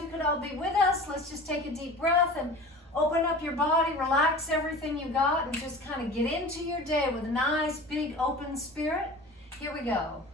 glad you could all be with us. Let's just take a deep breath and open up your body, relax everything you got, and just kind of get into your day with a nice, big, open spirit. Here we go.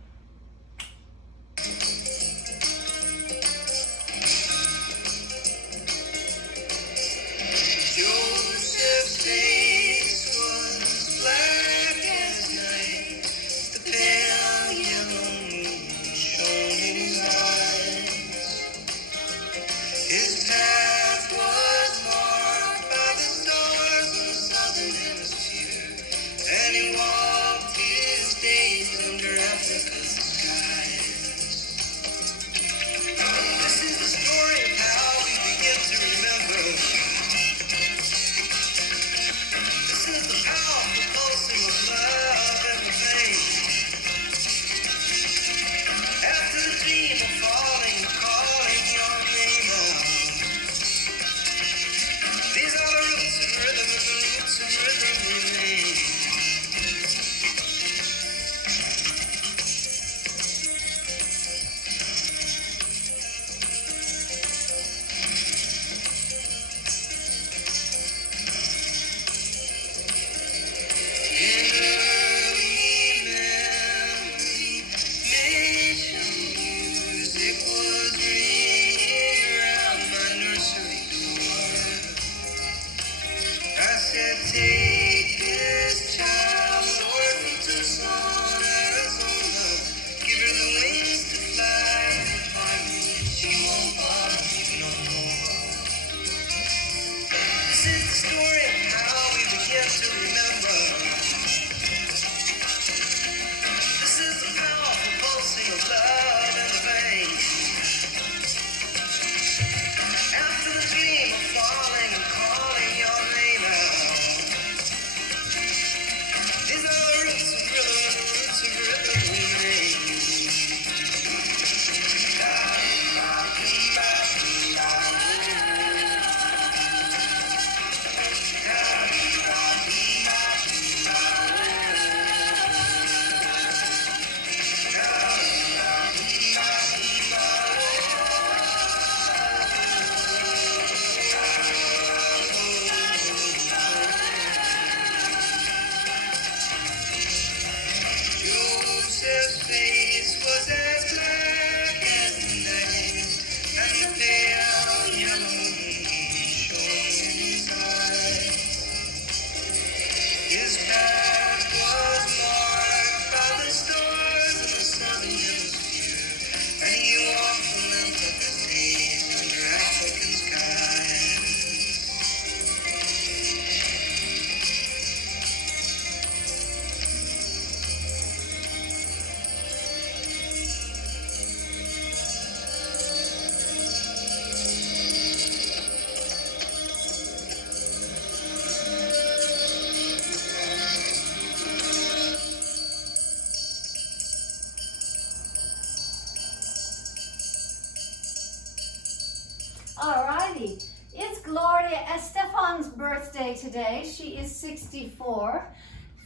Alrighty, it's Gloria Estefan's birthday today. She is 64.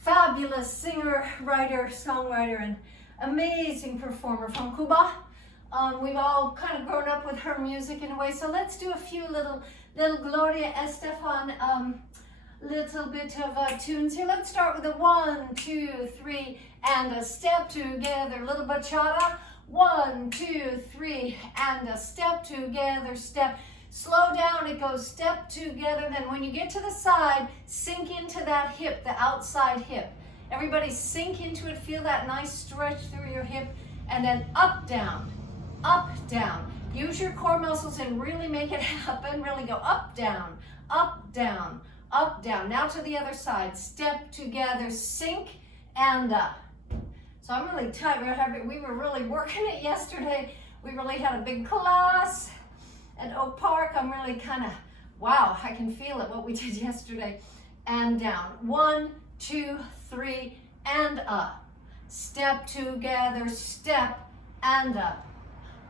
Fabulous singer, writer, songwriter, and amazing performer from Cuba. We've all kind of grown up with her music in a way, so let's do a few little Gloria Estefan little bit of tunes here. Let's start with a 1, 2, 3, and a step together, little bachata. 1, 2, 3, and a step together, step. Slow down, it goes step together. Then when you get to the side, sink into that hip, the outside hip. Everybody sink into it, feel that nice stretch through your hip, and then up, down, up, down. Use your core muscles and really make it happen. Really go up, down, up, down, up, down. Now to the other side, step together, sink, and up. So I'm really tired. We were really working it yesterday. We really had a big class at Oak Park. I'm really kind of, wow, I can feel it, what we did yesterday. And down. 1, 2, 3, and up. Step together, step, and up.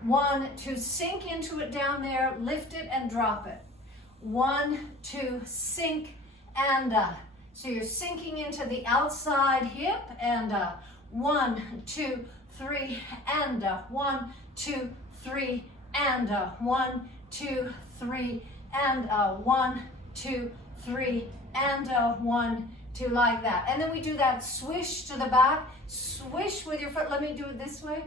1, 2, sink into it down there, lift it and drop it. 1, 2, sink, and up. So you're sinking into the outside hip, and up. 1, 2, 3, and up. 1, 2, 3, and a 1, 2, 3, and a 1, 2, 3, and a 1, 2, like that. And then we do that swish to the back, swish with your foot. Let me do it this way.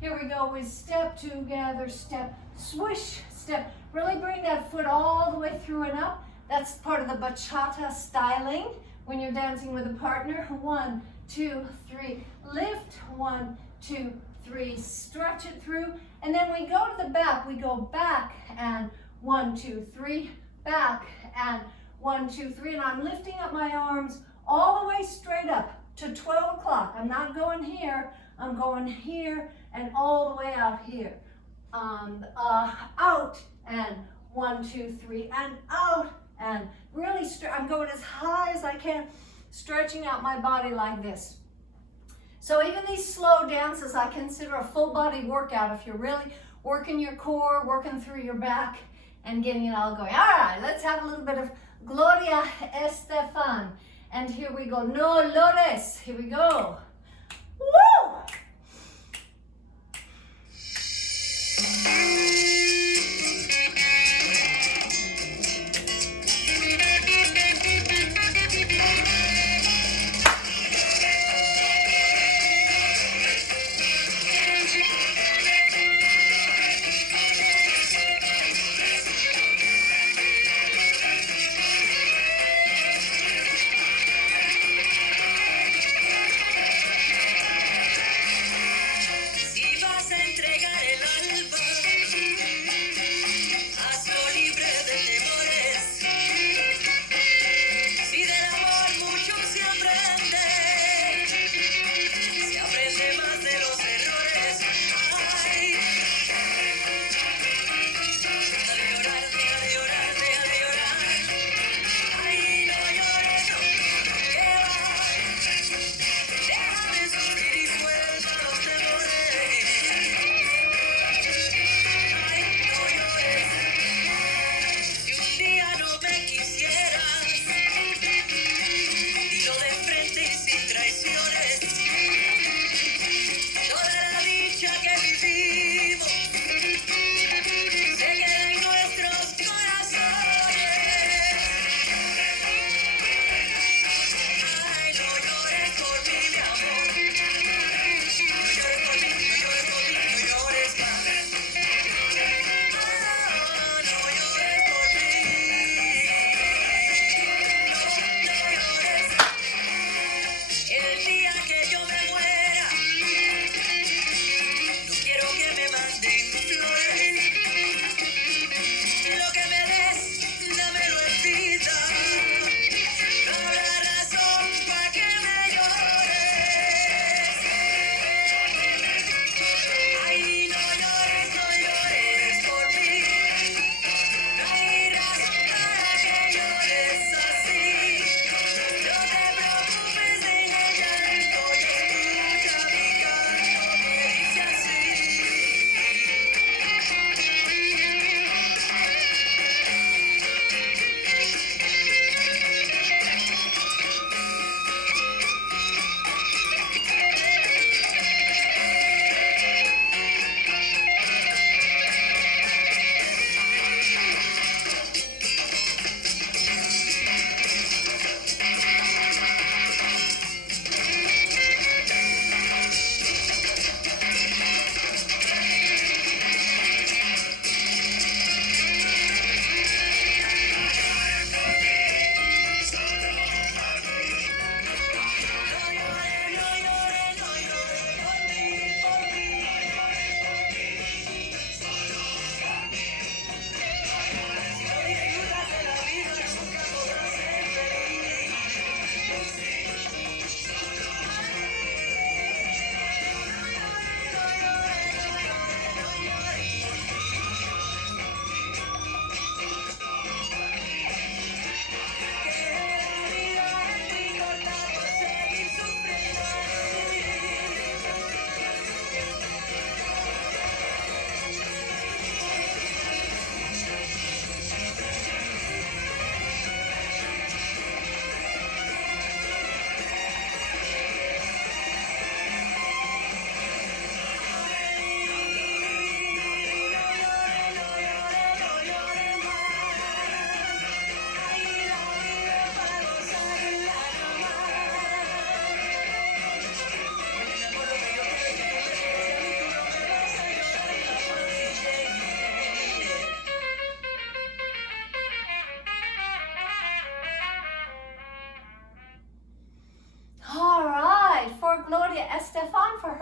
Here we go with step together, step, swish, step. Really bring that foot all the way through and up. That's part of the bachata styling when you're dancing with a partner. 1, 2, 3, lift, 1, 2, 3, stretch it through. And then we go to the back. We go back and 1, 2, 3, back and 1, 2, 3. And I'm lifting up my arms all the way straight up to 12 o'clock. I'm not going here. I'm going here and all the way out here. Out and 1, 2, 3, and out and really I'm going as high as I can, stretching out my body like this. So even these slow dances I consider a full body workout if you're really working your core, working through your back and getting it all going. All right, let's have a little bit of Gloria Estefan. And here we go. No Lores. Here we go. Woo!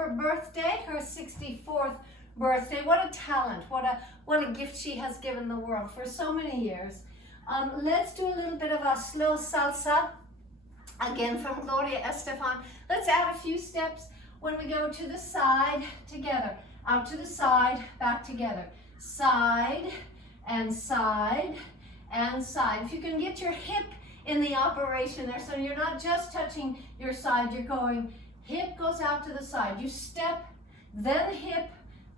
her birthday, her 64th birthday. What a talent, what a gift she has given the world for so many years. Let's do a little bit of a slow salsa, again from Gloria Estefan. Let's add a few steps when we go to the side together, out to the side, back together, side and side and side. If you can get your hip in the operation there, so you're not just touching your side, you're going, hip goes out to the side. You step, then hip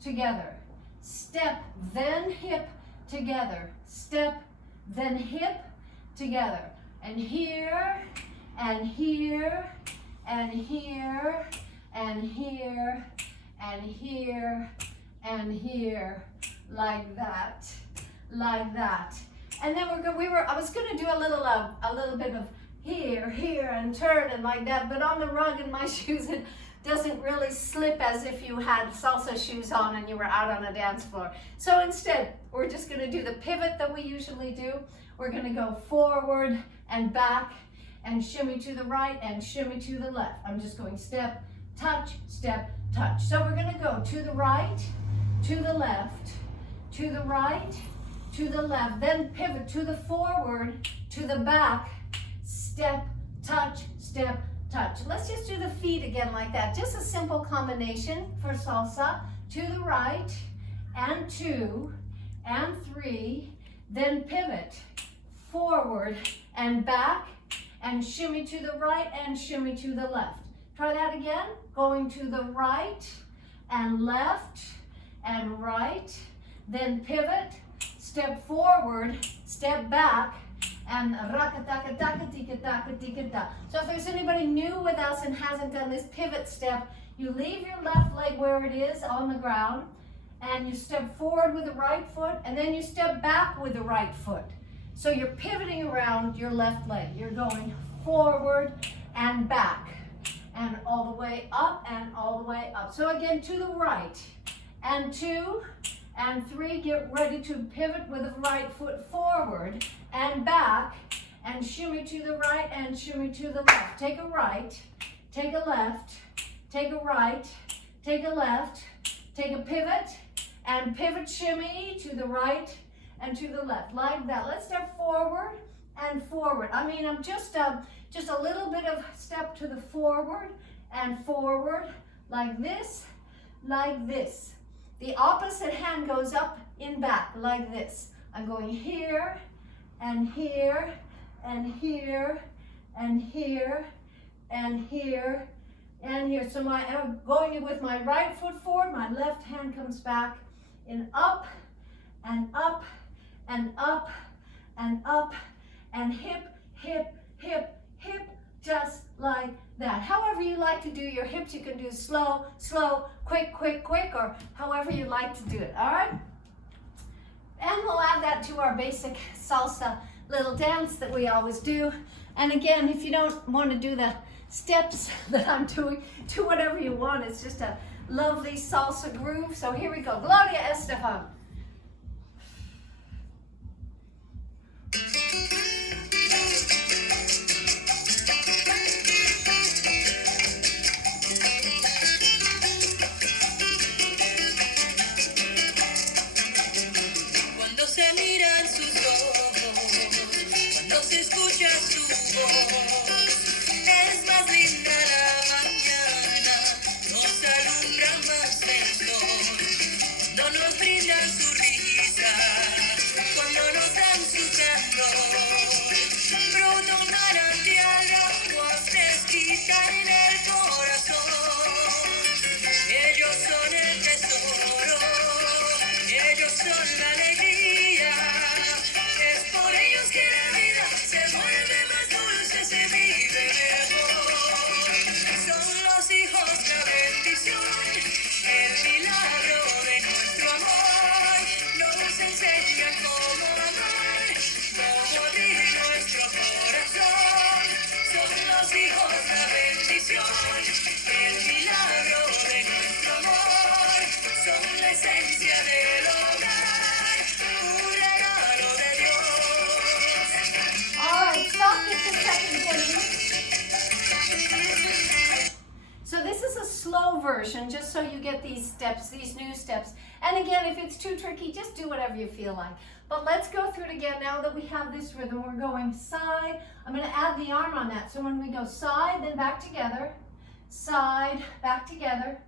together. Step, then hip together. Step, then hip together. And here, and here, and here, and here, and here, and here, like that, like that. And then I was going to do a little bit of here, and turn and like that, but on the rug in my shoes, it doesn't really slip as if you had salsa shoes on and you were out on a dance floor. So instead, we're just going to do the pivot that we usually do. We're going to go forward and back and shimmy to the right and shimmy to the left. I'm just going step, touch, touch. So we're going to go to the right, to the left, to the right, to the left, then pivot to the forward, to the back, step, touch, step, touch. Let's just do the feet again like that. Just a simple combination for salsa. To the right, and 2, and 3, then pivot, forward and back, and shimmy to the right and shimmy to the left. Try that again. Going to the right and left and right, then pivot, step forward, step back, and rakataka-taka-tika-taka-tika-ta. So if there's anybody new with us and hasn't done this pivot step, you leave your left leg where it is on the ground, and you step forward with the right foot, and then you step back with the right foot. So you're pivoting around your left leg. You're going forward and back, and all the way up and all the way up. So again, to the right, and 2, and 3, get ready to pivot with the right foot forward and back, and shimmy to the right and shimmy to the left. Take a right, take a left, take a right, take a left, take a pivot, and pivot shimmy to the right and to the left, like that. Let's step forward and forward. I mean, I'm just a little bit of step to the forward and forward, like this, like this. The opposite hand goes up in back, like this. I'm going here, and here, and here, and here, and here, and here. So I'm going with my right foot forward, my left hand comes back in up, and up, and up, and up, and hip, hip, hip, hip, just like that. However you like to do your hips, you can do slow, slow, quick, quick, quick, or however you like to do it, all right? And we'll add that to our basic salsa little dance that we always do. And again, if you don't want to do the steps that I'm doing, do whatever you want. It's just a lovely salsa groove. So here we go. Gloria Estefan. get these steps, these new steps. And again, if it's too tricky, just do whatever you feel like. But let's go through it again. Now that we have this rhythm, we're going side. I'm going to add the arm on that. So when we go side, then back together, side, back together,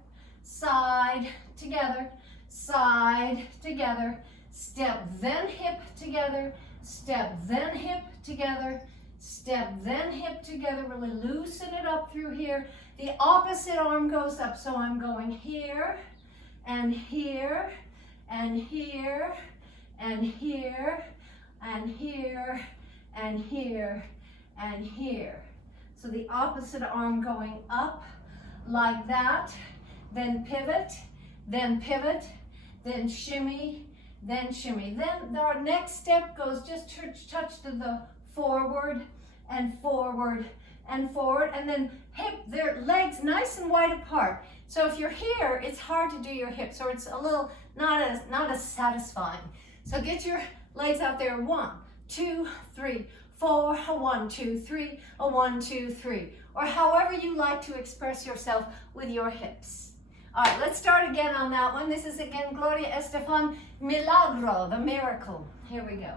side, together, side, together, step, then hip together, step, then hip together, step, then hip together. Really loosen it up through here. The opposite arm goes up, so I'm going here, and here, and here, and here, and here, and here, and here. So the opposite arm going up like that, then pivot, then shimmy, then shimmy. Then our next step goes just touch to the forward and forward and forward, and then hip, their legs nice and wide apart. So if you're here, it's hard to do your hips, or it's a little not as satisfying. So get your legs out there. 1, 2, 3, 4, a 1, 2, 3, a 1, 2, 3, or however you like to express yourself with your hips. All right, let's start again on that one. This is again Gloria Estefan, Milagro, the miracle. Here we go.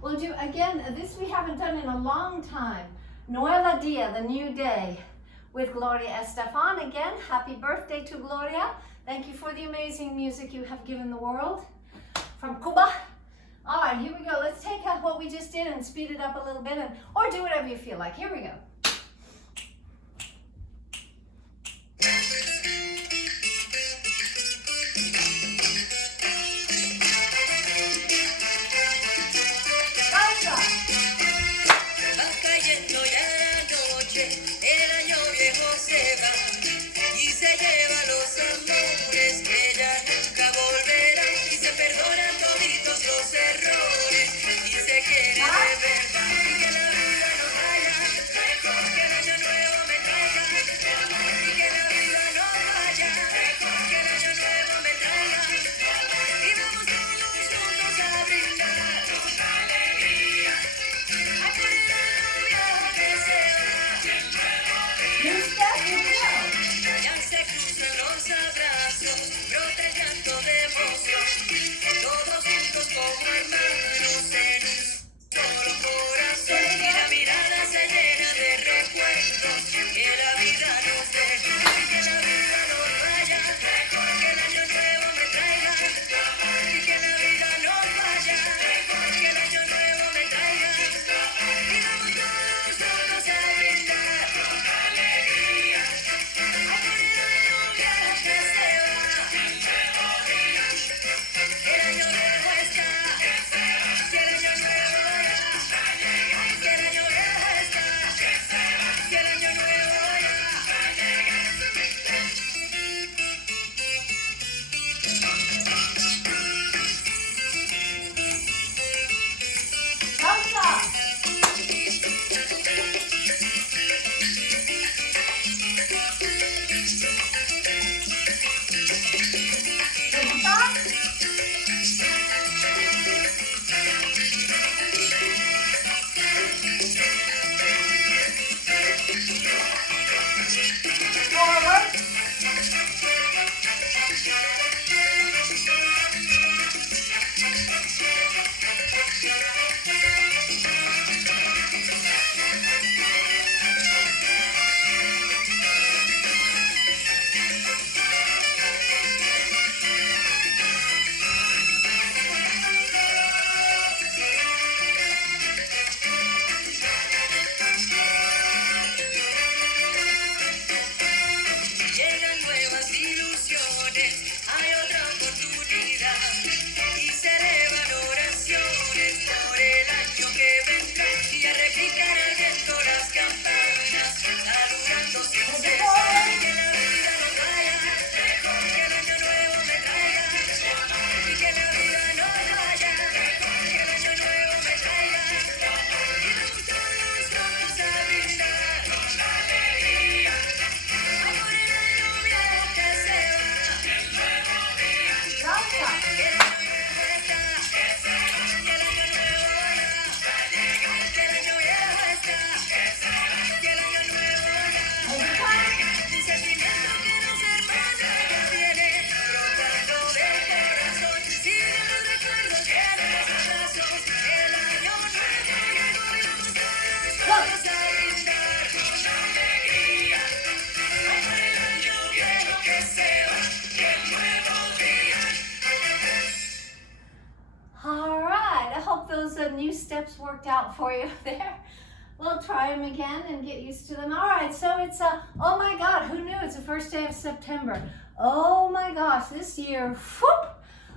We'll do again, this we haven't done in a long time. Nueva Dia, the new day, with Gloria Estefan. Again, happy birthday to Gloria. Thank you for the amazing music you have given the world. From Cuba. All right, here we go. Let's take out what we just did and speed it up a little bit, or do whatever you feel like. Here we go. Errores y se quiere de verdad que la vida no vaya hope those new steps worked out for you there. We'll try them again and get used to them. All right, so it's, oh my God, who knew? It's the first day of September. Oh my gosh, this year, whoop,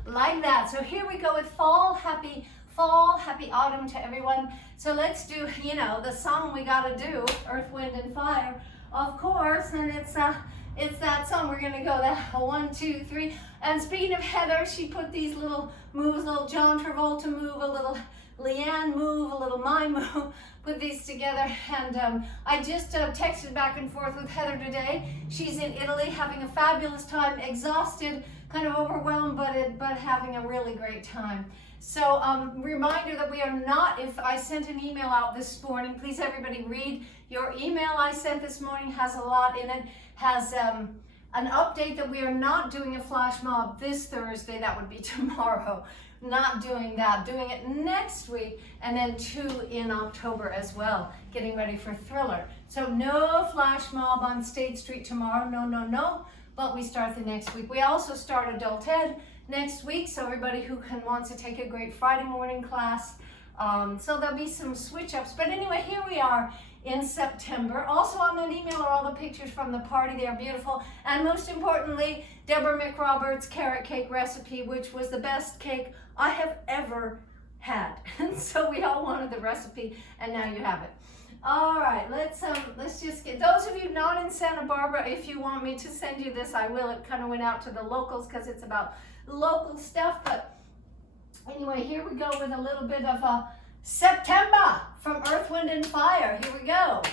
like that. So here we go with fall, happy autumn to everyone. So let's do, you know, the song we gotta do, Earth, Wind, and Fire, of course, and it's that song. We're gonna go that 1, 2, 3. And speaking of Heather, she put these little moves, a little John Travolta move, a little Leanne move, a little mime move, put these together. And I just texted back and forth with Heather today. She's in Italy having a fabulous time, exhausted, kind of overwhelmed, but having a really great time. So reminder that we are not, if I sent an email out this morning, please everybody read your email I sent this morning, has a lot in it, has an update that we are not doing a flash mob this Thursday, that would be tomorrow. Not doing that, doing it next week, and then 2 in October as well, getting ready for Thriller. So no flash mob on State Street tomorrow, no, but we start the next week. We also start Adult Ed next week, so everybody who wants to take a great Friday morning class, so there'll be some switch ups. But anyway, here we are in September. Also on that email are all the pictures from the party. They are beautiful. And most importantly, Deborah McRoberts' carrot cake recipe, which was the best cake I have ever had. And so we all wanted the recipe, and now you have it. All right, let's just get, those of you not in Santa Barbara, if you want me to send you this, I will. It kind of went out to the locals because it's about local stuff. But anyway, here we go with a little bit of September from Earth, Wind, and Fire. Here we go.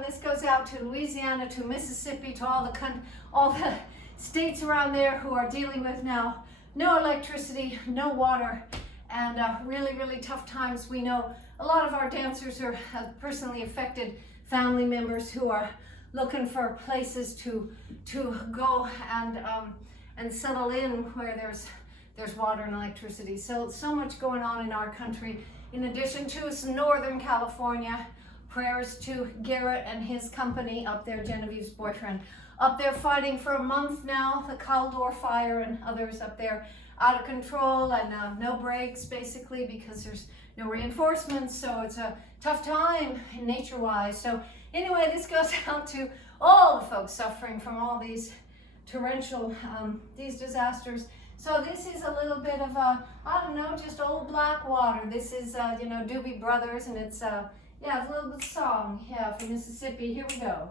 one. This goes out to Louisiana, to Mississippi, to all the states around there who are dealing with now no electricity, no water, and really, really tough times. We know a lot of our dancers have personally affected family members who are looking for places to go and settle in where there's water and electricity. So much going on in our country. In addition to Northern California, prayers to Garrett and his company up there, Genevieve's boyfriend, up there fighting for a month now, the Caldor fire and others up there out of control, and no breaks basically because there's no reinforcements, so it's a tough time nature-wise. So anyway, this goes out to all the folks suffering from all these torrential, these disasters. So this is a little bit of a, I don't know, just old black water. This is, Doobie Brothers, and it's, yeah, it's a little bit of song, yeah, from Mississippi. Here we go.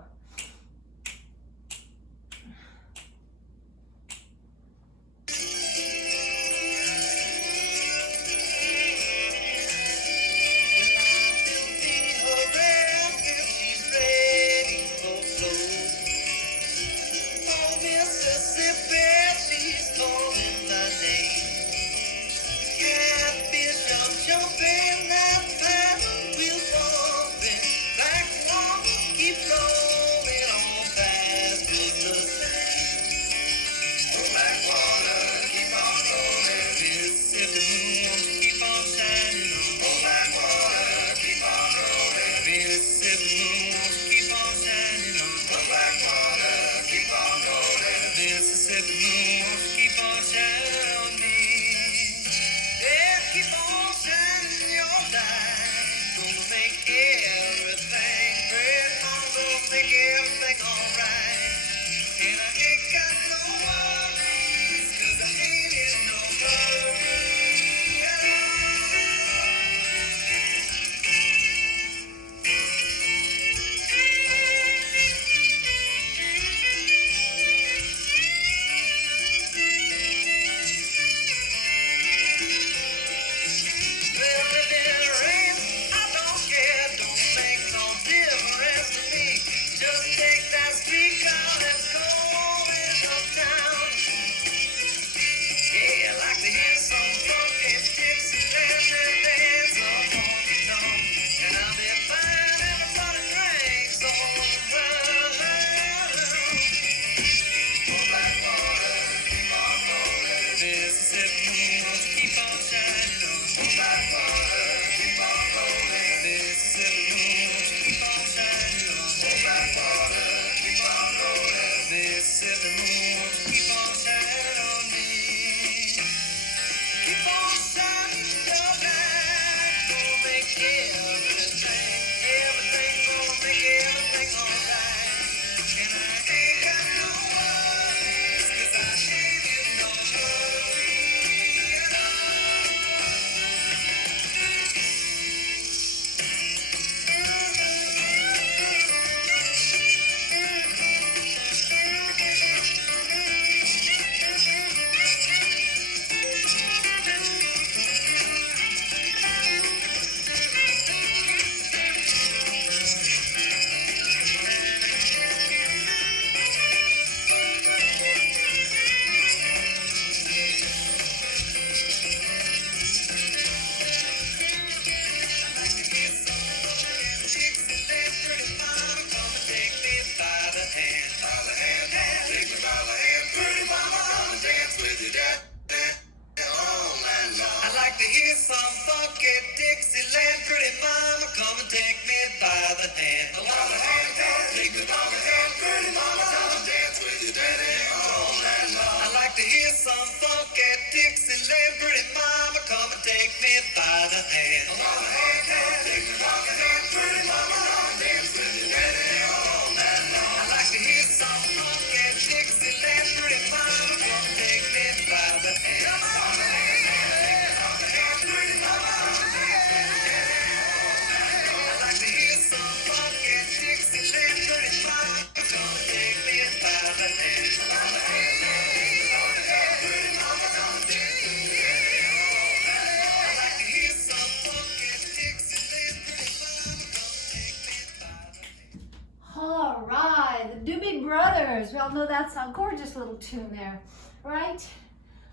y'all know that's a gorgeous little tune there, right?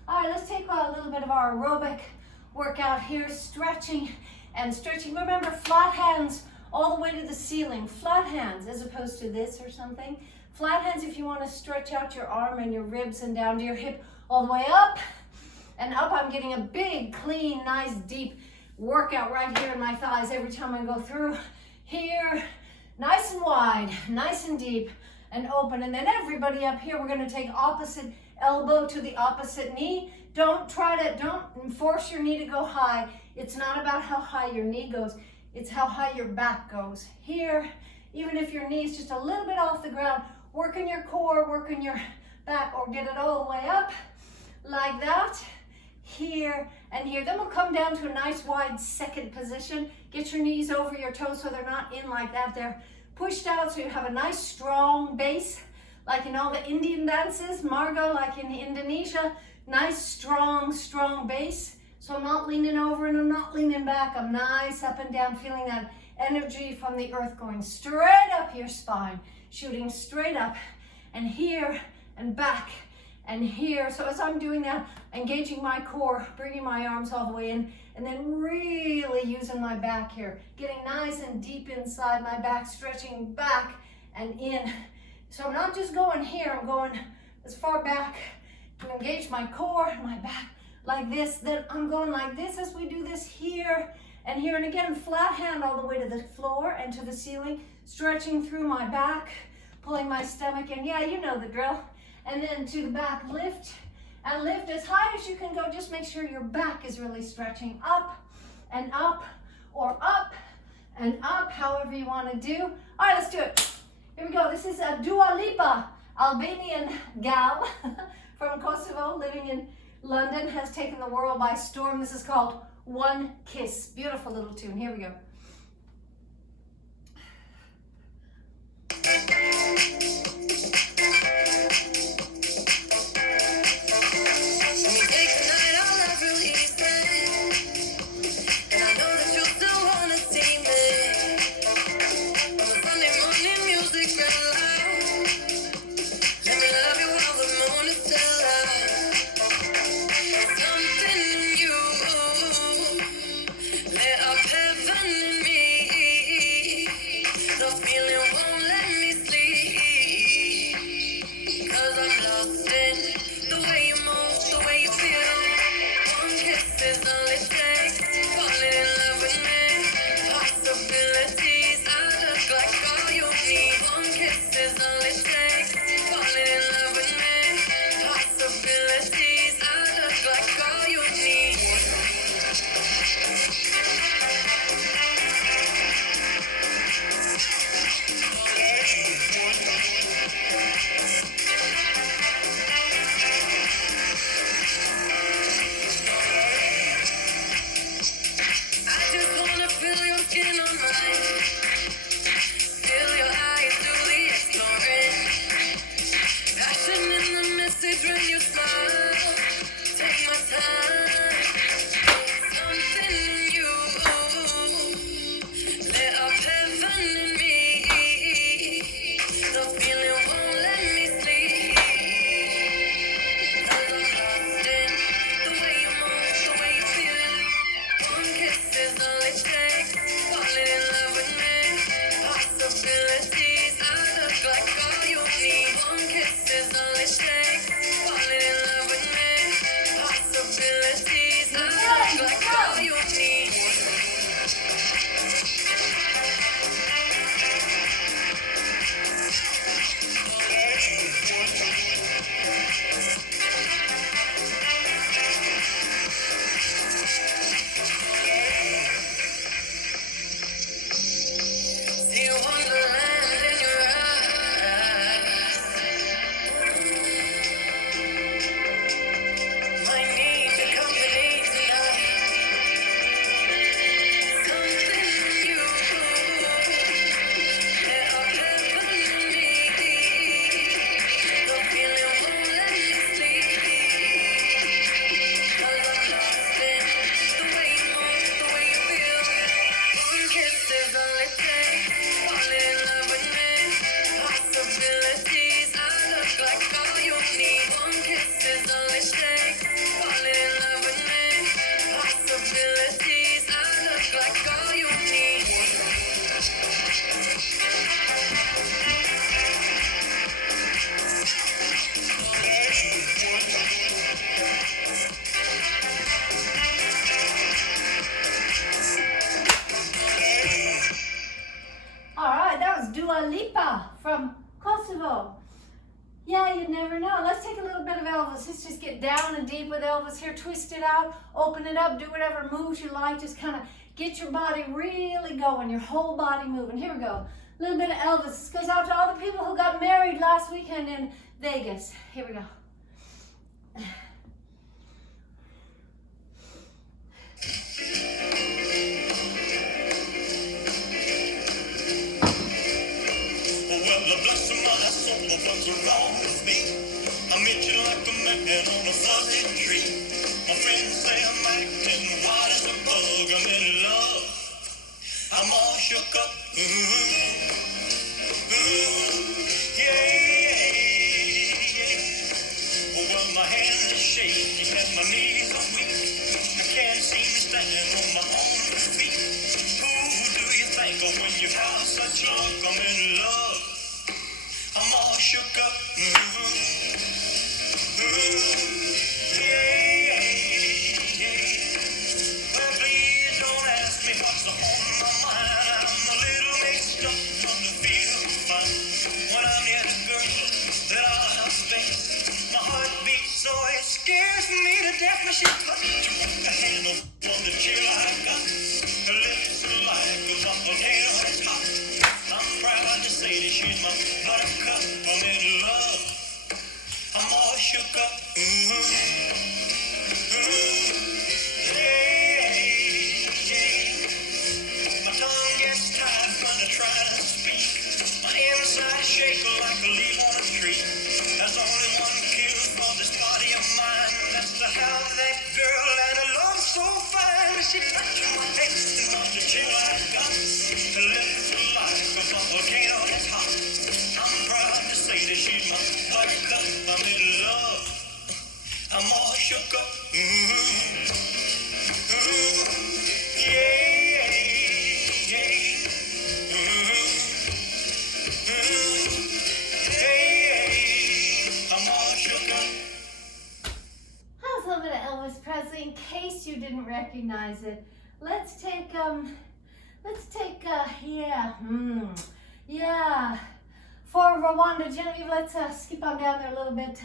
All right, let's take a little bit of our aerobic workout here, stretching and stretching. Remember, flat hands all the way to the ceiling. Flat hands as opposed to this or something. Flat hands if you want to stretch out your arm and your ribs and down to your hip all the way up and up. I'm getting a big, clean, nice, deep workout right here in my thighs every time I go through. Here, nice and wide, nice and deep and open. And then everybody up here, we're going to take opposite elbow to the opposite knee. Don't force your knee to go high. It's not about how high your knee goes. It's how high your back goes. Here, even if your knee is just a little bit off the ground, work on your core, work on your back, or get it all the way up like that. Here and here. Then we'll come down to a nice wide second position. Get your knees over your toes so they're not in like that. They're pushed out so you have a nice strong base, like in all the Indian dances, Margo, like in Indonesia. Nice, strong base. So I'm not leaning over and I'm not leaning back. I'm nice up and down, feeling that energy from the earth going straight up your spine, shooting straight up and here and back and here. So as I'm doing that, engaging my core, bringing my arms all the way in, and then really using my back here, getting nice and deep inside my back, stretching back and in. So I'm not just going here, I'm going as far back to engage my core, my back, like this. Then I'm going like this as we do this here and here. And again, flat hand all the way to the floor and to the ceiling, stretching through my back, pulling my stomach in. Yeah, you know the drill. And then to the back, lift and lift as high as you can go. Just make sure your back is really stretching up and up, or up and up, however you want to do. All right, let's do it. Here we go. This is a Dua Lipa, Albanian gal from Kosovo, living in London, has taken the world by storm. This is called One Kiss. Beautiful little tune. Here we go. Feeling won't let me sleep. get down and deep with Elvis here. Twist it out, open it up, do whatever moves you like. Just kind of get your body really going, your whole body moving. Here we go. A little bit of Elvis. This goes out to all the people who got married last weekend in Vegas. Here we go. What's wrong with me? I met you like a man on a fuzzy tree. My friends say I'm acting wild as a bug. I'm in love. I'm all shook up. Yeah. Well, my hands are shaking and my knees are weak. I can't seem to stand on my own feet. Who do you think of when you have such luck? I'm in love. I'm all shook up. Yeah. Well, please don't ask me what's on my mind. I'm a little mixed up, trying to feel fine. When I'm near the girl that I have space, my heart beats so it scares me to death. When she touches you, the handle on the chill I got. Her lips are like a volcano, it's hot. I'm proud to say that she's my buttercup. I'm in love. I'm all shook up. My tongue gets tied when I try to speak. My inside shake like a leaf on a tree. There's only one cure for this body of mine. That's to have that girl and a love so fine. She touches my head and wants to chill I got. Her lips are like a volcano that's hot. I'm proud to say that she's my buttercup. I'm in love. I'm all shook up. I'm all shook up. That was a little bit of Elvis Presley. In case you didn't recognize it, let's take for Rwanda, Genevieve, let's skip on down there a little bit.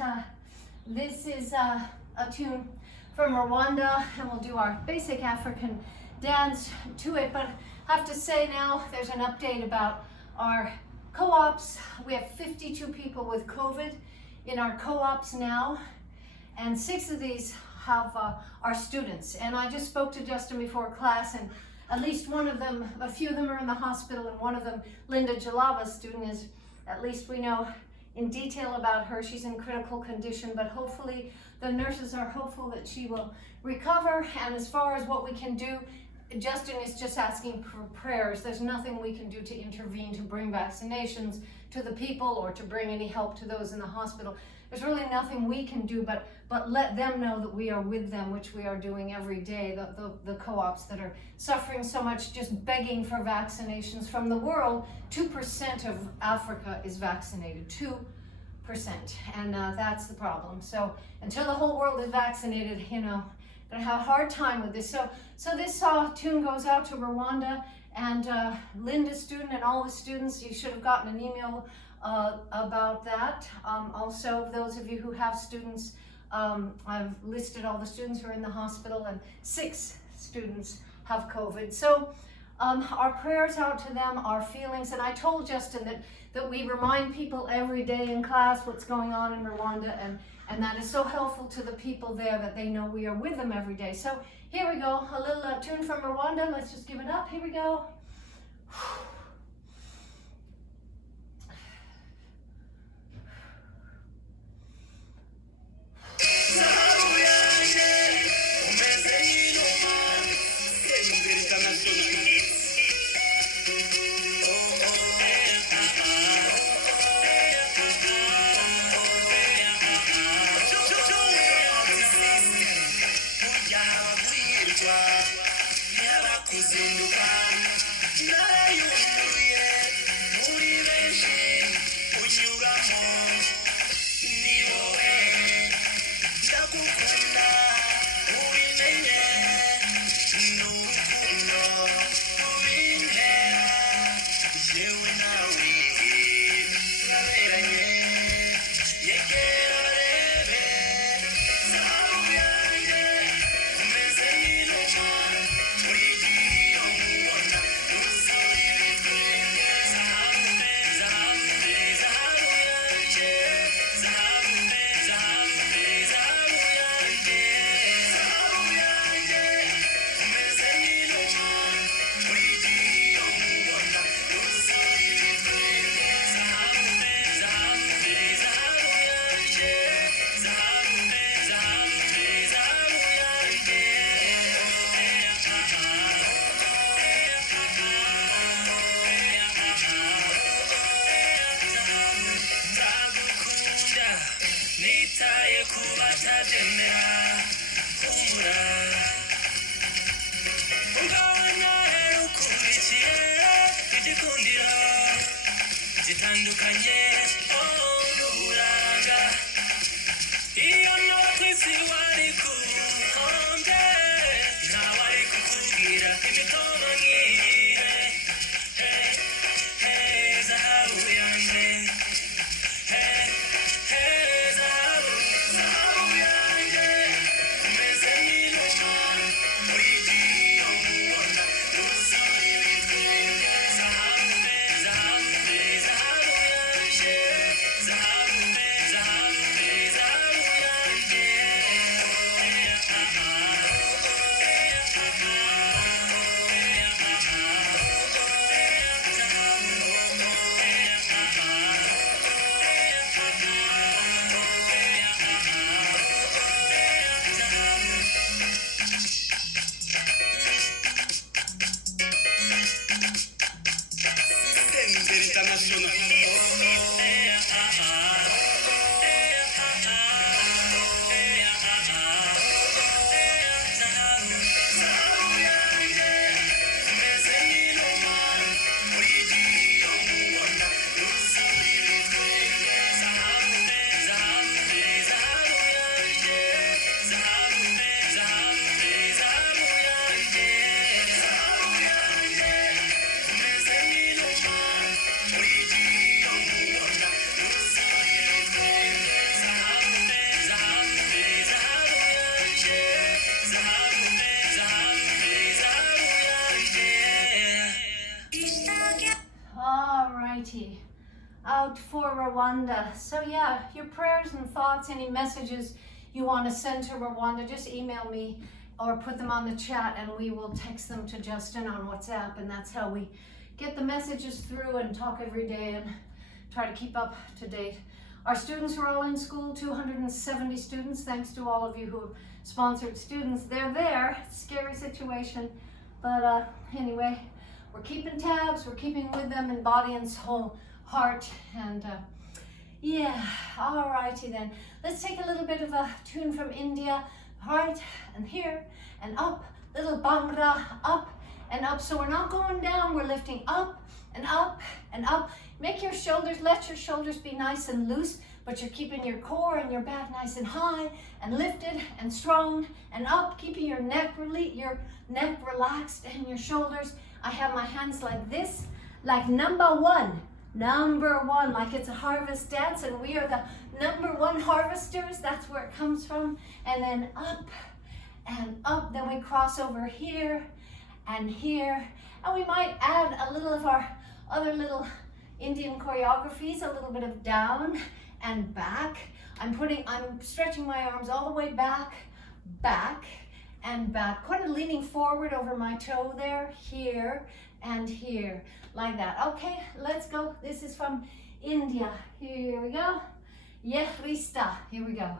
This is a tune from Rwanda, and we'll do our basic African dance to it. But I have to say now, there's an update about our co-ops. We have 52 people with COVID in our co-ops now, and 6 of these have are students. And I just spoke to Justin before class, and at least one of them, a few of them are in the hospital, and one of them, Linda Jalava's student, is, at least we know in detail about her. She's in critical condition, but hopefully the nurses are hopeful that she will recover. And as far as what we can do, Justin is just asking for prayers. There's nothing we can do to intervene to bring vaccinations to the people or to bring any help to those in the hospital. There's really nothing we can do but let them know that we are with them, which we are doing every day. The co-ops that are suffering so much, just begging for vaccinations from the world. 2% of Africa is vaccinated, 2%, and that's the problem. So until the whole world is vaccinated, gonna have a hard time with this. So this tune goes out to Rwanda and Linda's student and all the students. You should have gotten an email about that. Also, those of you who have students, I've listed all the students who are in the hospital, and 6 students have COVID. So our prayers out to them, our feelings, and I told Justin that we remind people every day in class what's going on in Rwanda, and that is so helpful to the people there that they know we are with them every day. So here we go, a little tune from Rwanda. Let's just give it up. Here we go. dutandukanye duranga iyo n'uwakwisi wari ku nkombe ntawari kukubwira imitoma nk'iyihe zahabu yanjye zahabu zahabu yanjye umeze nk'inuma buri gihe iyo mubona yuzuye ibitwenge zahabu zahabu zahabu yanjye zahabu zahabu zahabu yanjye Senzer International. Alrighty, out for Rwanda. So yeah, your prayers and thoughts, any messages you want to send to Rwanda, just email me or put them on the chat and we will text them to Justin on WhatsApp, and that's how we get the messages through and talk every day and try to keep up to date. Our students are all in school, 270 students, thanks to all of you who have sponsored students. They're there, scary situation, but anyway, we're keeping tabs, we're keeping with them in body and soul, heart, and yeah, alrighty then. Let's take a little bit of a tune from India, right, and here, and up, little bhangra, up and up. So we're not going down, we're lifting up and up and up. Make your shoulders, let your shoulders be nice and loose, but you're keeping your core and your back nice and high and lifted and strong and up, keeping your neck relaxed and your shoulders. I have my hands like this, like number one, like it's a harvest dance, and we are the number one harvesters. That's where it comes from. And then up and up, then we cross over here, and we might add a little of our other little Indian choreographies, a little bit of down and back. I'm stretching my arms all the way back, and back, kind of leaning forward over my toe there, here and here, like that. Okay, let's go. This is from India. Here we go. Ye Krista. Here we go.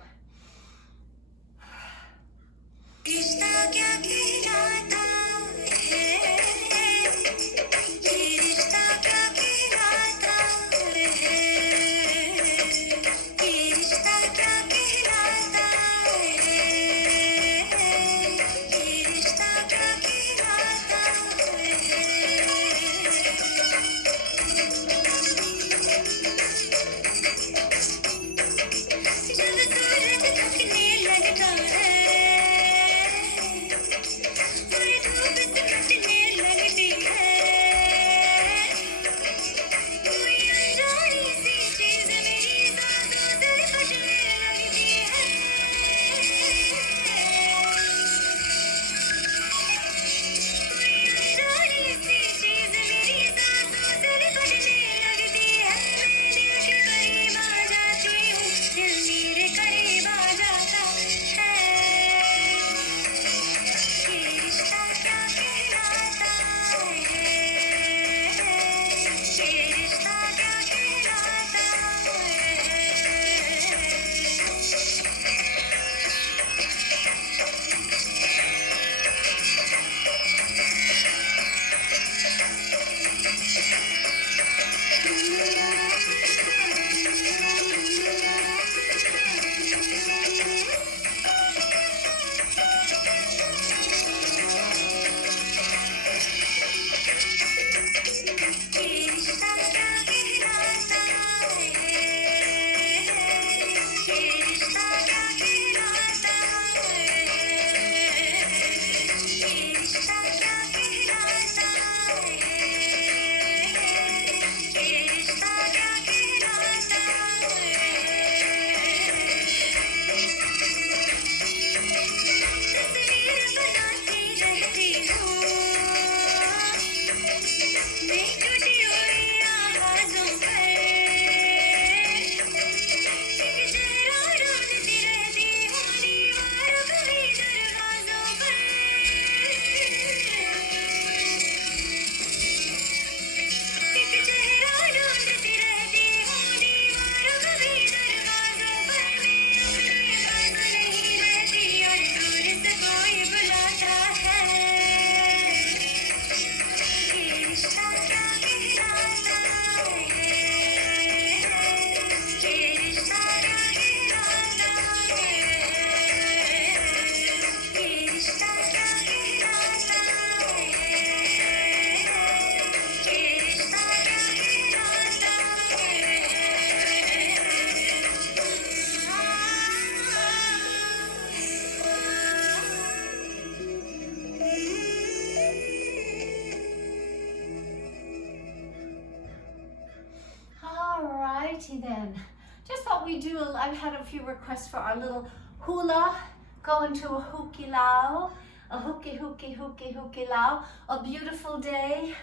we do, I've had a few requests for our little hula, going to a hukilau, a hukilau, a beautiful day,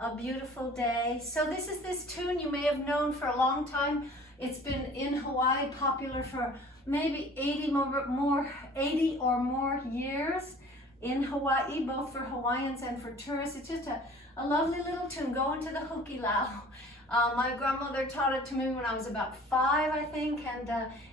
a beautiful day. So this tune you may have known for a long time. It's been in Hawaii, popular for maybe 80 or more years in Hawaii, both for Hawaiians and for tourists. It's just a lovely little tune, going to the hukilau. My grandmother taught it to me when I was about 5, I think, and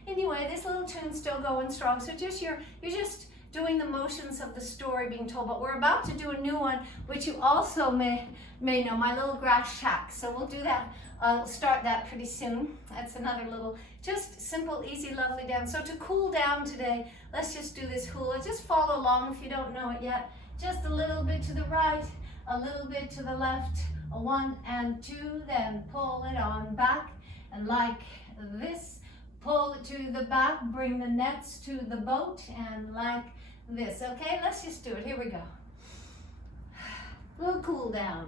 anyway, this little tune's still going strong. So just you're just doing the motions of the story being told, but we're about to do a new one, which you also may know, My Little Grass Shack. So we'll do that. I'll start that pretty soon. That's another little, just simple, easy, lovely dance. So to cool down today, let's just do this hula. Just follow along if you don't know it yet. Just a little bit to the right, a little bit to the left, a 1 and 2, then pull it on back, and like this, pull it to the back, bring the nets to the boat, and like this. Okay, let's just do it. Here we go. Little cool down.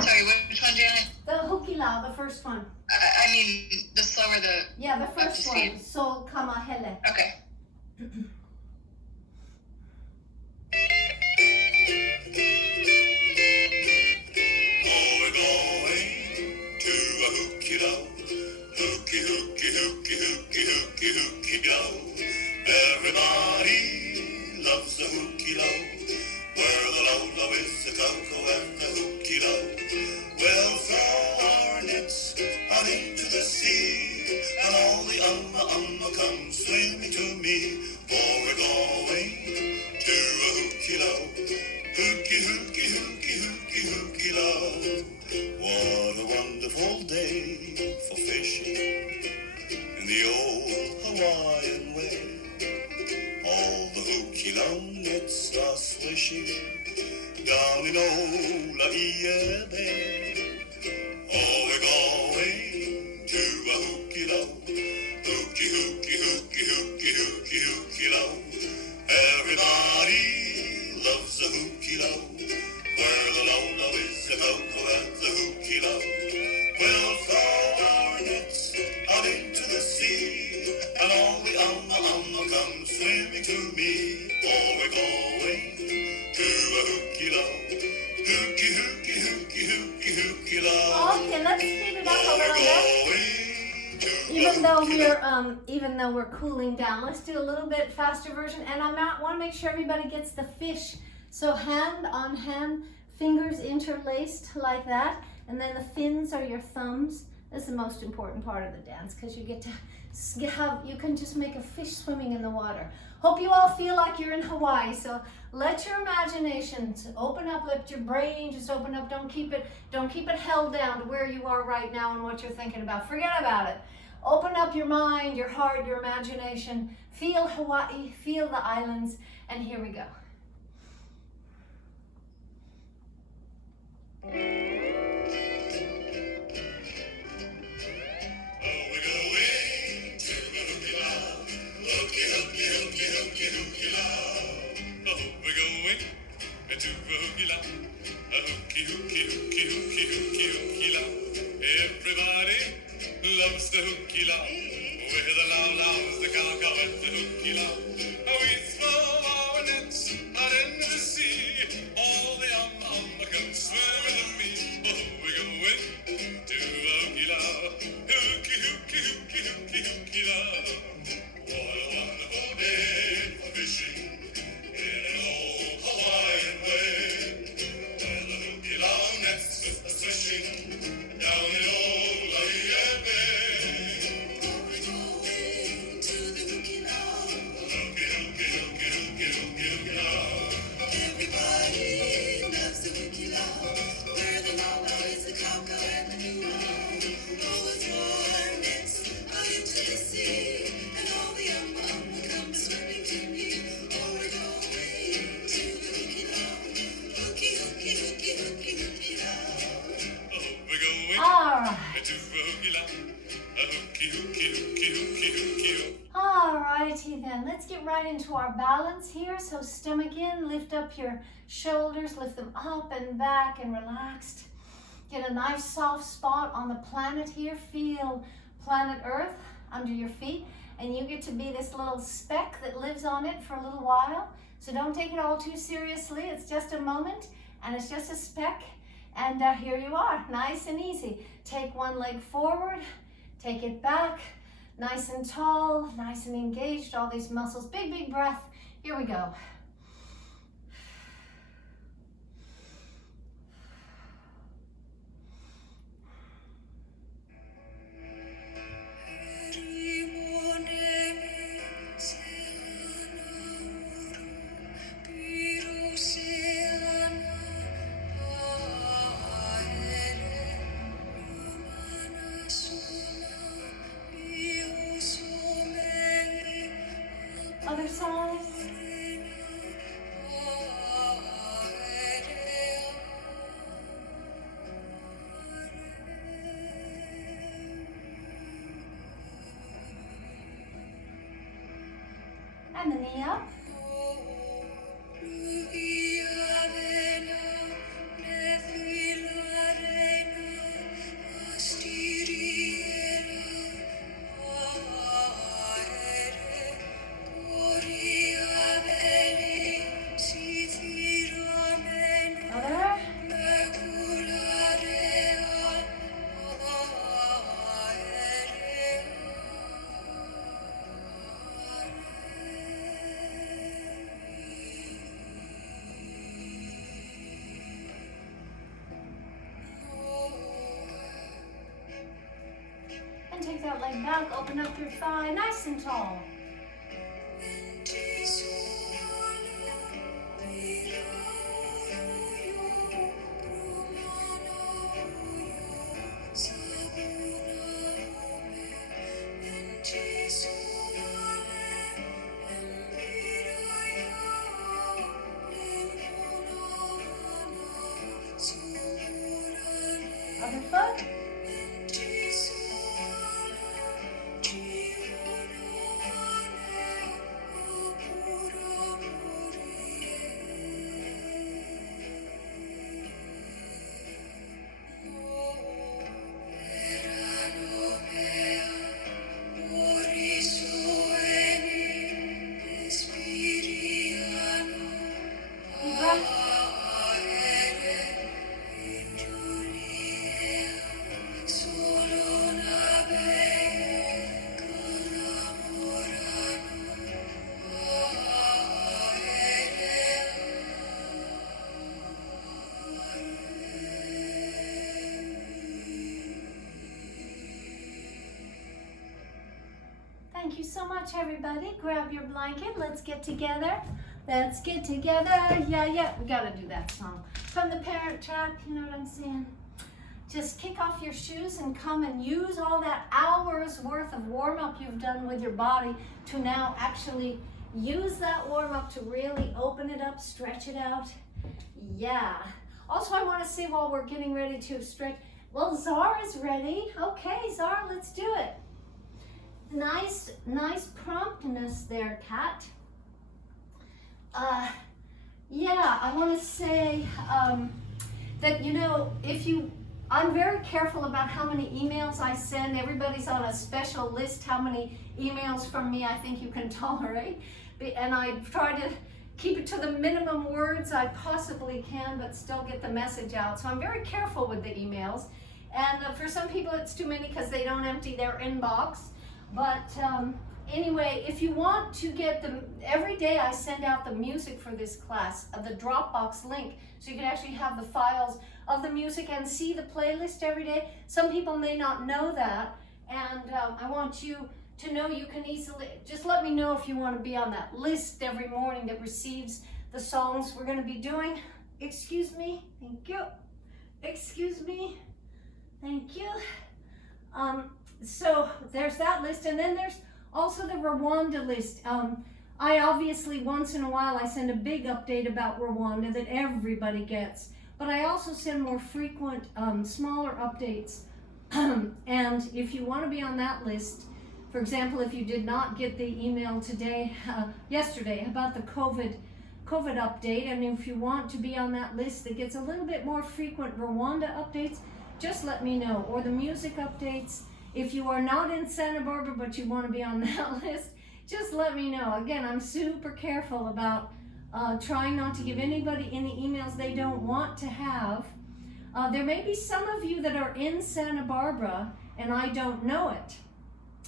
Sorry, which one, Janet? The hukilau, the first one. I mean, the slower the... Yeah, the up to first one. speed. Sol kamahele. Okay. Oh, we're going to a hukilau. Hooky, hooky, hooky, hooky, hooky, hukilau. Everybody loves the hukilau. Where the lolo is the cocoa and the hukilau. We'll throw our nets out into the sea, and all the come swimming to me. For we're going to a hukilau. Hooky, hooky, hooky, hooky, hukilau. What a wonderful day for fishing in the old Hawaiian way. All the hukilau nets are swishing down in old Laie Bay. Oh, we're going to a hukilau. Hooky, hooky, hooky, hooky, hooky, hukilau. Everybody loves the hukilau. Where the lolo is the cocoa and the hukilau. We'll throw our nets out into the sea, and all the come swimming to me. Oh, we're going to a hukilau. Hooky, hooky, hooky, hooky, hukilau. Okay, let's speed it up a Oh, little bit. we're going to Even though we're cooling down, let's do a little bit faster version. And I want to make sure everybody gets the fish. So hand on hand, fingers interlaced like that, and then the fins are your thumbs. That's the most important part of the dance, because you get to you can just make a fish swimming in the water. Hope you all feel like you're in Hawaii. So let your imaginations open up, let your brain just open up. Don't keep it held down to where you are right now and what you're thinking about. Forget about it. Open up your mind, your heart, your imagination. Feel Hawaii, feel the islands, and here we go. Everybody loves the hukilau. Where the laulau is the cocoa and the hukilau. We throw our nets out into the sea. All the come swimming to me. Oh, we're going to a hukilau. Hooky, hooky, hooky, hooky, hukilau. What a wonderful day for fishing in an old Hawaiian way. Where the hukilau nets are swishing down in old Laie Bay. We're going to the hukilau. Hooky, hooky, hooky, hooky, hooky, hukilau. Everybody loves the hukilau, where the lolo is the cocoa and the luau. Oh, we'll throw our nets out into the sea, and all the come swimming to me. Oh, we're going to the hukilau. Hooky, hooky, hooky, hooky, hukilau. Oh, we're going All right. to a hukilau. A hooky, hooky, hooky, hooky, hooky, hooky. Alrighty then, let's get right into our balance here. So stomach in, lift up your shoulders, lift them up and back and relaxed. Get a nice soft spot on the planet here. Feel planet Earth under your feet. And you get to be this little speck that lives on it for a little while. So don't take it all too seriously. It's just a moment and it's just a speck. And here you are, nice and easy. Take one leg forward, take it back, nice and tall, nice and engaged, all these muscles. Big, big breath. Here we go. Other side. And the knee up. And take that leg back, open up your thigh, nice and tall. Other foot. Deep breath. Thank you so much, everybody. Grab your blanket. Let's get together. Let's get together. Yeah, we gotta do that song. From the Parent Trap, you know what I'm saying? Just kick off your shoes and come and use all that hours worth of warm-up you've done with your body to now actually use that warm-up to really open it up, stretch it out. Yeah. Also, I want to say while we're getting ready to stretch, well, Zara's ready. Okay, Zara, let's do it. Nice promptness there, Kat. Yeah, I want to say that, you know, I'm very careful about how many emails I send. Everybody's on a special list, how many emails from me I think you can tolerate. And I try to keep it to the minimum words I possibly can, but still get the message out. So I'm very careful with the emails. And for some people it's too many because they don't empty their inbox. But anyway, if you want to get every day I send out the music for this class, the Dropbox link, so you can actually have the files of the music and see the playlist every day. Some people may not know that, and I want you to know you can easily, just let me know if you want to be on that list every morning that receives the songs we're going to be doing. Excuse me, thank you. Excuse me, thank you. So there's that list, and then there's also the Rwanda list. I obviously, once in a while, I send a big update about Rwanda that everybody gets, but I also send more frequent, smaller updates. And if you want to be on that list, for example, if you did not get the email yesterday about the COVID update, and if you want to be on that list that gets a little bit more frequent Rwanda updates, just let me know. Or the music updates. If you are not in Santa Barbara but you want to be on that list, just let me know. Again, I'm super careful about trying not to give anybody any emails they don't want to have. There may be some of you that are in Santa Barbara and I don't know it.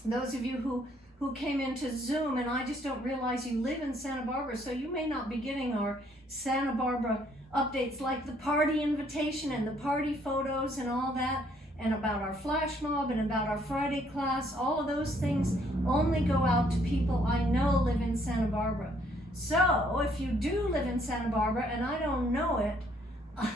Those of you who came into Zoom and I just don't realize you live in Santa Barbara, so you may not be getting our Santa Barbara updates like the party invitation and the party photos and all that, and about our flash mob and about our Friday class. All of those things only go out to people I know live in Santa Barbara. So if you do live in Santa Barbara and I don't know it,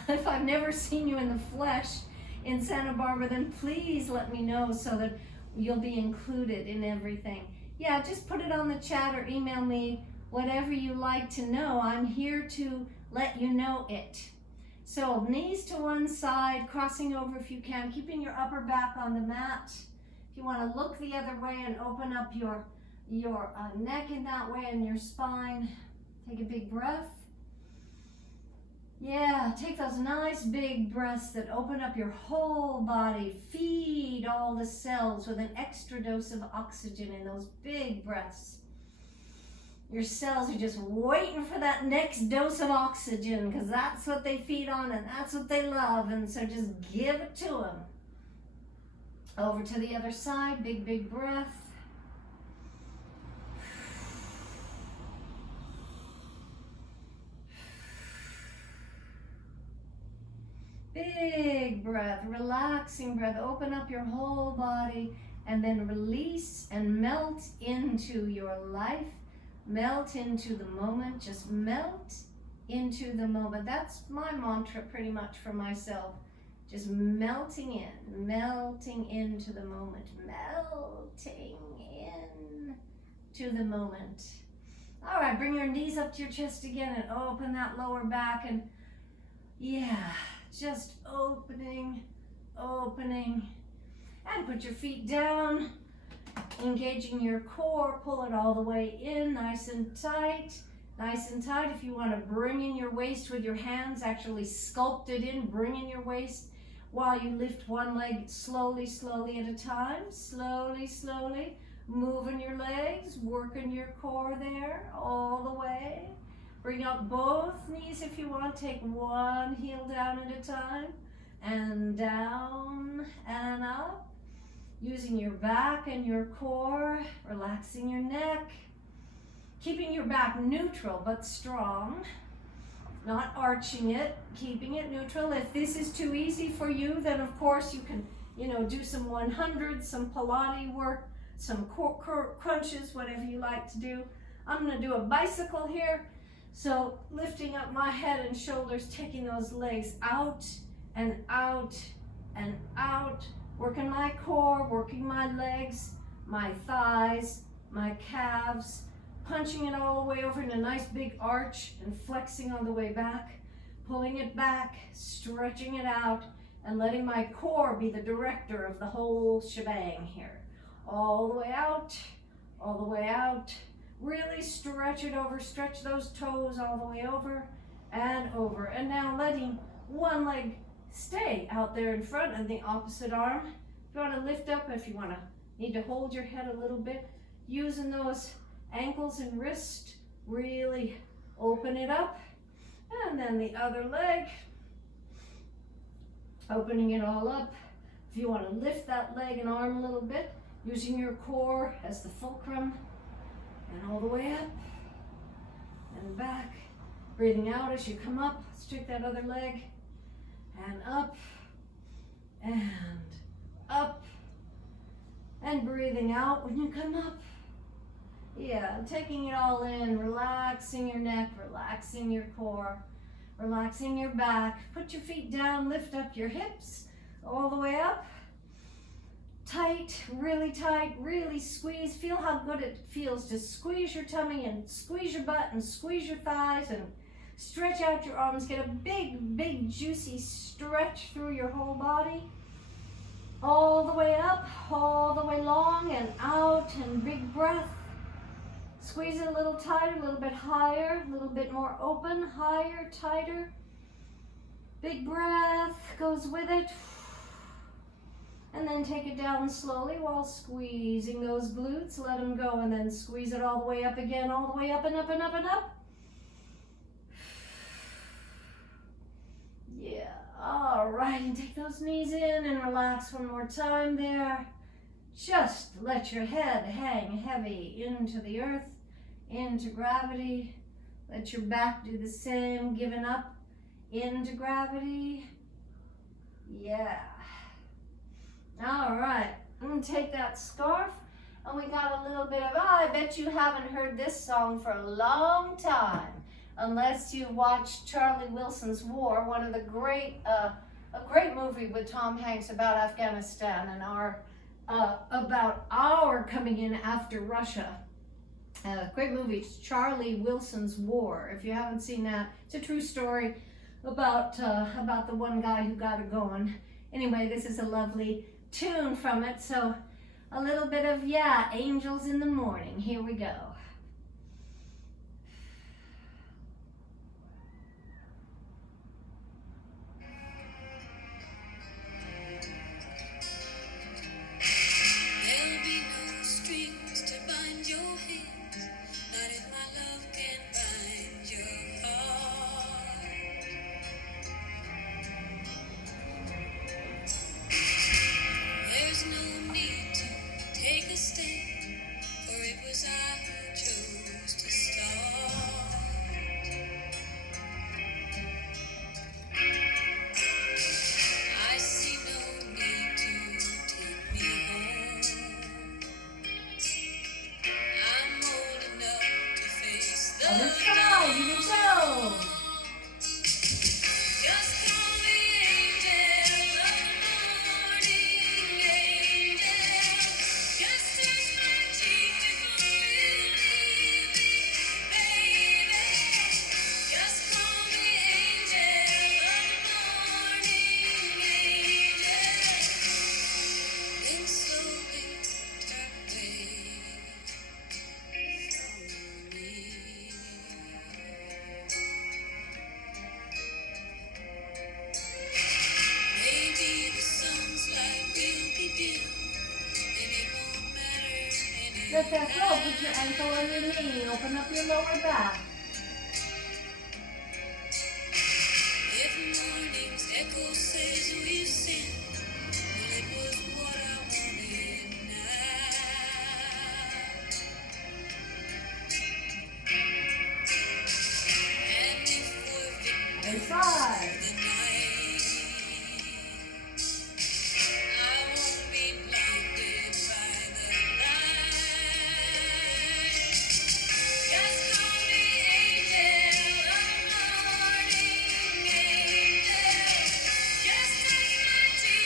if I've never seen you in the flesh in Santa Barbara, then please let me know so that you'll be included in everything. Yeah, just put it on the chat or email me, whatever you like to know. I'm here to let you know it. So knees to one side, crossing over if you can, keeping your upper back on the mat. If you want to look the other way and open up your neck in that way and your spine, take a big breath. Yeah, take those nice big breaths that open up your whole body. Feed all the cells with an extra dose of oxygen in those big breaths. Your cells are just waiting for that next dose of oxygen because that's what they feed on and that's what they love. And so just give it to them. Over to the other side, big, big breath. Big breath, relaxing breath. Open up your whole body and then release and melt into your life. Melt into the moment. Just melt into the moment. That's my mantra pretty much for myself. Just melting into the moment. Melting into the moment. All right, bring your knees up to your chest again and open that lower back. And yeah, just opening. And put your feet down. Engaging your core, pull it all the way in, nice and tight. Nice and tight. If you want to bring in your waist with your hands, actually sculpt it in, bring in your waist while you lift one leg slowly at a time. Slowly. Moving your legs, working your core there all the way. Bring up both knees if you want. Take one heel down at a time. And down and up. Using your back and your core, relaxing your neck, keeping your back neutral but strong, not arching it, keeping it neutral. If this is too easy for you, then of course you can, do some 100s, some Pilates work, some core crunches, whatever you like to do. I'm going to do a bicycle here. So lifting up my head and shoulders, taking those legs out and out and out. Working my core, working my legs, my thighs, my calves, punching it all the way over in a nice big arch and flexing on the way back, pulling it back, stretching it out, and letting my core be the director of the whole shebang here. All the way out, all the way out. Really stretch it over, stretch those toes all the way over and over. And now letting one leg stay out there in front and the opposite arm. If you want to lift up, if you need to hold your head a little bit, using those ankles and wrist, really open it up. And then the other leg, opening it all up. If you want to lift that leg and arm a little bit, using your core as the fulcrum, and all the way up and back. Breathing out as you come up, let's take that other leg. And up, and breathing out when you come up. Yeah, taking it all in, relaxing your neck, relaxing your core, relaxing your back. Put your feet down, lift up your hips all the way up. Tight, really squeeze. Feel how good it feels to squeeze your tummy and squeeze your butt and squeeze your thighs and stretch out your arms. Get a big juicy stretch through your whole body. All the way up, all the way long and out, and big breath. Squeeze it a little tighter, a little bit higher, a little bit more open, higher, tighter. Big breath goes with it. And then take it down slowly while squeezing those glutes. Let them go and then squeeze it all the way up again, all the way up and up and up and up. Yeah, all right, and take those knees in and relax one more time there. Just let your head hang heavy into the earth, into gravity. Let your back do the same, giving up into gravity. Yeah. All right, I'm gonna take that scarf, and we got a little bit of, I bet you haven't heard this song for a long time, unless you watched Charlie Wilson's War, one of the a great movie with Tom Hanks about Afghanistan and about our coming in after Russia. Great movie, it's Charlie Wilson's War. If you haven't seen that, it's a true story about the one guy who got it going. Anyway, this is a lovely tune from it, so a little bit of, yeah, Angels in the Morning. Here we go. There'll be no strings to bind your hands, not if my love can bind your heart. There's no need to take a stand, for it was I who chose to start. I see no need to take me home. I'm old enough to face the Other side, here we go. Just call me angel of the morning, angel. Just touch my cheek before you leave me, baby. Just call me angel of the morning, angel. Then slowly turn away from me. Maybe the sun's light will be dim, and it won't matter Let that go, anyhow. put your ankle on your knee, open up your lower back. If morning's echo says we sin, well, it was what I wanted now. And if we're victims Other side. of the night, I won't be blinded by the light. Just call me angel of the morning, angel. Just touch my cheek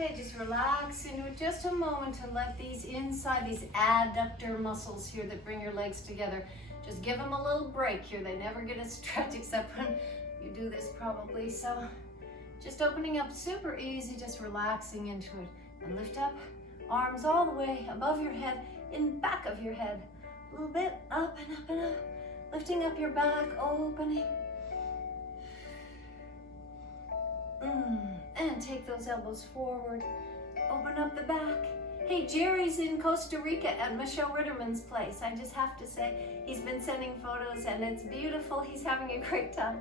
Okay, just relax into it. Just a moment to let these adductor muscles here that bring your legs together, just give them a little break here. They never get a stretch except when you do this probably. So just opening up super easy, just relaxing into it. And lift up, arms all the way above your head, in back of your head. A little bit, up and up and up. Lifting up your back, opening. And take those elbows forward. Open up the back. Hey, Jerry's in Costa Rica at Michelle Ritterman's place. I just have to say, he's been sending photos and it's beautiful. He's having a great time.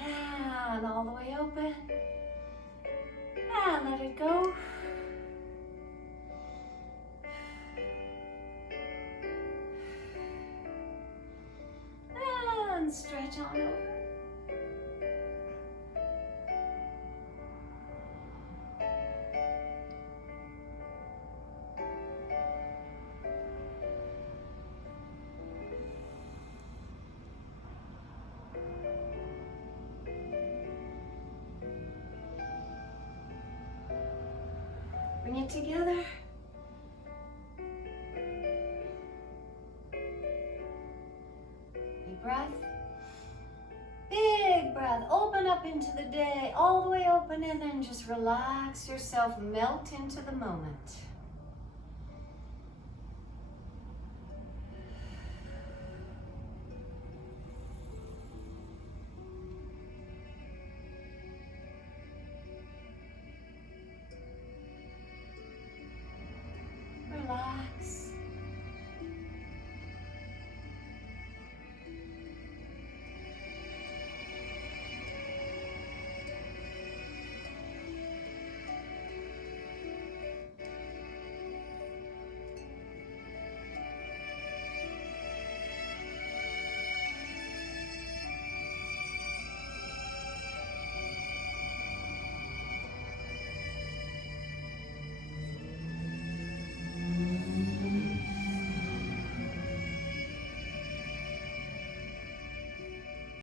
And all the way open. And let it go. And stretch on over. Bring it together. Big breath. Big breath. Open up into the day, all the way open, and then just relax yourself, melt into the moment. Relax.